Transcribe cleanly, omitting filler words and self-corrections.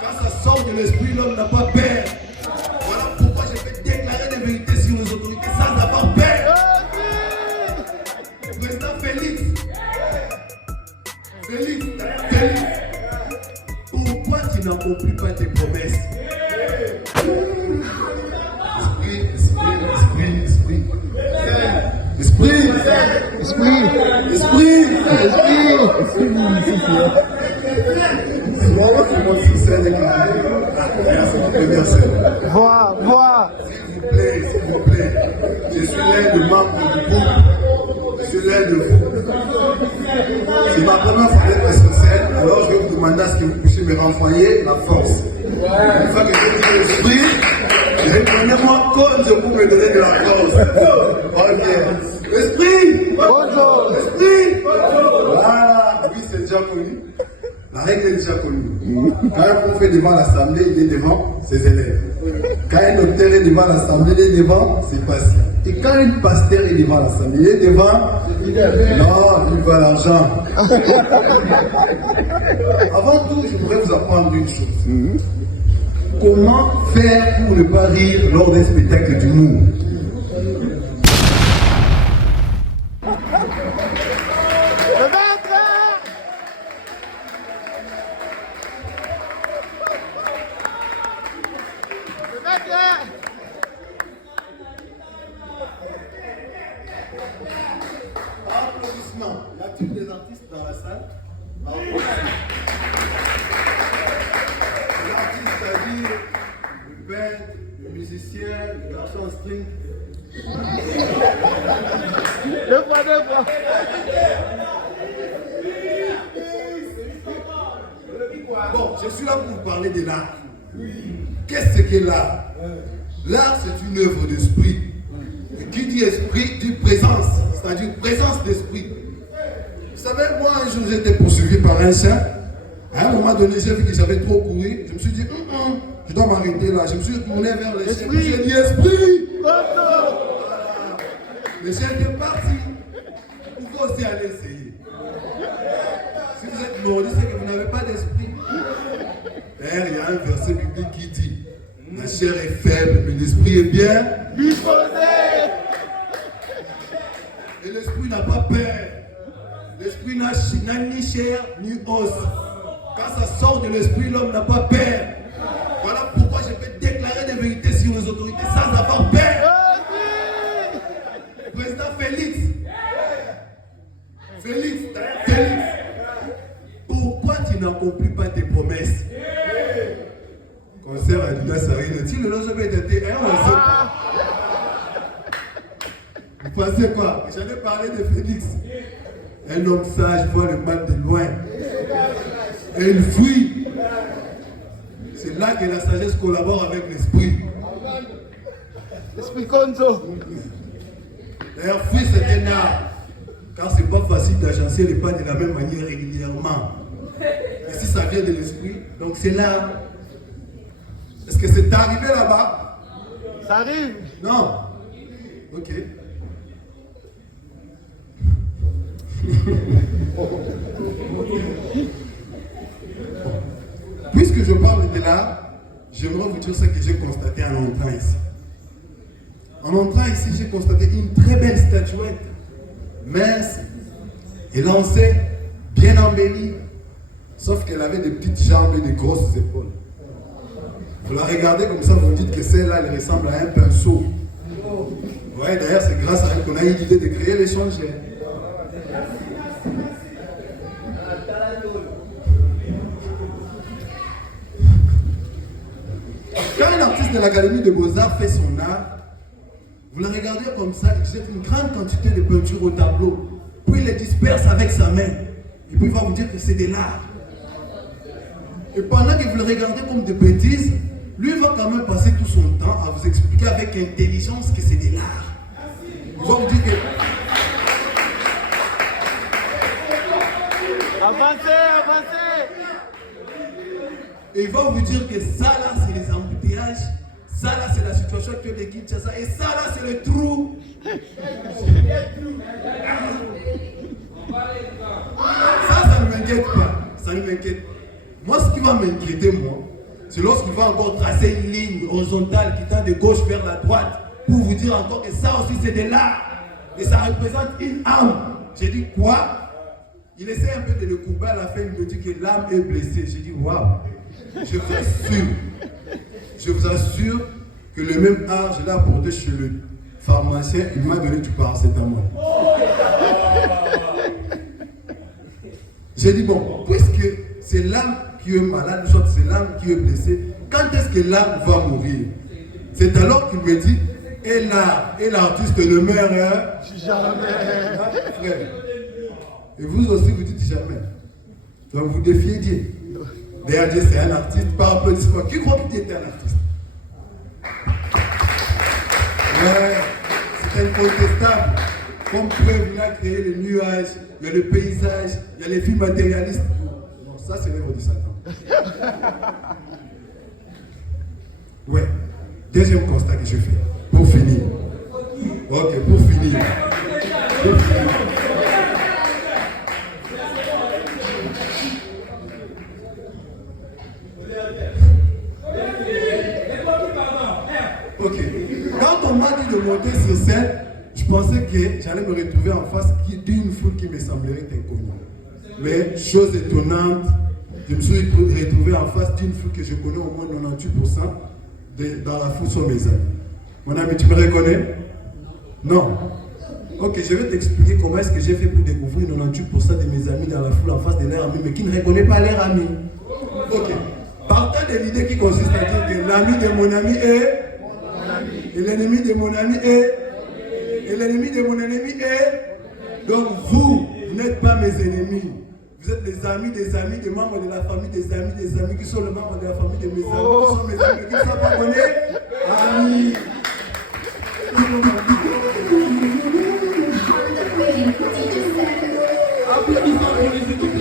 Quand ça sort de l'esprit, l'homme n'a pas peur. Voilà pourquoi je vais déclarer des vérités sur les autorités sans avoir peur. Président Félix. Félix. Pourquoi tu n'accomplis pas tes promesses? Voix. S'il vous plaît. Je suis l'un des membres du groupe. Je suis l'un de vous. C'est ma première fois d'être sur scène, alors je vais vous demander à ce que vous puissiez me renvoyer la force. Une fois que je dis l'esprit, reprenez-moi comme je vous me donner de la force. Ok. L'esprit! Bonjour. L'esprit! Voilà, oui, c'est déjà connu. La règle est déjà connue. Quand un prof est devant l'assemblée, il est devant ses élèves. Quand un auteur est devant l'assemblée, il est devant ses patients. Et quand un pasteur est devant l'assemblée, il est devant... Non, il va l'argent. Avant tout, je voudrais vous apprendre une chose. Comment faire pour ne pas rire lors d'un spectacle d'humour? Applaudissements. Y a-t-il des artistes dans la salle? L'artiste, c'est-à-dire le peintre, le musicien, le garçon en string. Deux fois. Bon, je suis là pour vous parler de l'art. Qu'est-ce que l'art? L'art, c'est une œuvre d'esprit. Et qui dit esprit, dit présence, c'est-à-dire présence d'esprit. Vous savez, moi, un jour, j'étais poursuivi par un chien. À un moment donné, j'ai vu que j'avais trop couru. Je me suis dit, je dois m'arrêter là. Je me suis tourné vers le chien. J'ai dit, esprit! Voilà. Le chien était parti. Vous pouvez aussi aller essayer. Si vous êtes mordu, c'est que vous n'avez pas d'esprit. D'ailleurs, il y a un verset biblique qui dit, la chair est faible, mais l'esprit est bien disposé. Et l'esprit n'a pas peur. L'esprit n'a ni chair ni os. Quand ça sort de l'esprit, l'homme n'a pas peur. Voilà pourquoi je peux déclarer des vérités sur les autorités sans avoir peur. Président Félix. Pourquoi tu n'accomplis pas tes promesses? Concert à Dina Sarine, si le logement était vous pensez quoi? J'en ai parlé de Félix. Un homme sage voit le mal de loin. Et il fuit. C'est là que la sagesse collabore avec l'esprit. L'esprit Konzo. D'ailleurs, fuir c'est un art. Car c'est pas facile d'agencer les pas de la même manière régulièrement. Et si ça vient de l'esprit, donc c'est là. Est-ce que c'est arrivé là-bas? Ça arrive. Non. Ok. Puisque je parle de là, j'aimerais vous dire ce que j'ai constaté en entrant ici. En entrant ici, j'ai constaté une très belle statuette, mince, élancée, bien embellie, sauf qu'elle avait des petites jambes et des grosses épaules. Vous la regardez comme ça, vous dites que celle-là, elle ressemble à un pinceau. Ouais, d'ailleurs, c'est grâce à elle qu'on a eu l'idée de créer l'échangeur. Quand un artiste de l'Académie de Beaux-Arts fait son art, vous le regardez comme ça, il jette une grande quantité de peinture au tableau, puis il les disperse avec sa main, et puis il va vous dire que c'est de l'art. Et pendant que vous le regardez comme des bêtises, lui il va quand même passer tout son temps à vous expliquer avec intelligence que c'est de l'art. Il va vous dire que... Avancez. Et il va vous dire que ça là c'est les embouteillages, ça là c'est la situation actuelle de Kinshasa, et ça là c'est le trou. Ça ne m'inquiète pas, ça ne m'inquiète pas. Moi ce qui va m'inquiéter moi, c'est lorsqu'il va encore tracer une ligne horizontale qui tend de gauche vers la droite pour vous dire encore que ça aussi c'est de l'art. Et ça représente une âme. J'ai dit quoi? Il essaie un peu de le couper, à la fin il me dit que l'âme est blessée. J'ai dit waouh, je vous assure que le même art, je l'ai apporté chez le pharmacien, il m'a donné du paracétamol. J'ai dit bon, puisque c'est l'âme qui est malade, soit c'est l'âme qui est blessée, quand est-ce que l'âme va mourir? C'est alors qu'il me dit, et l'artiste ne meurt Jamais. frère. Et vous aussi, vous dites jamais. Donc vous défiez Dieu. D'ailleurs, Dieu, c'est un artiste. Par applaudissement. Qui croit que Dieu était un artiste? Ouais, c'est incontestable. Comme preuve, il a créé les nuages, il y a le paysage, il y a les films matérialistes. Non, ça, c'est l'œuvre de Satan. Ouais. Deuxième constat que je fais. Pour finir. Ok, pour finir. Ok. Quand on m'a dit de monter sur scène, je pensais que j'allais me retrouver en face d'une foule qui me semblerait inconnue. Mais, chose étonnante, je me suis retrouvé en face d'une foule que je connais au moins 98% dans la foule sont mes amis. Mon ami, tu me reconnais? Non. Ok, je vais t'expliquer comment est-ce que j'ai fait pour découvrir 98% de mes amis dans la foule en face de leurs amis, mais qui ne reconnaissent pas leurs amis. Ok. Partant de l'idée qui consiste à dire que l'ami de mon ami est, et l'ennemi de mon ami est, et l'ennemi de mon ennemi est. Donc vous n'êtes pas mes ennemis. Vous êtes des amis, des membres de la famille, des amis qui sont les membres de la famille de mes amis, qui sont mes amis, qui ne sont pas donnés. Amis. Applaudissements pour les équipes.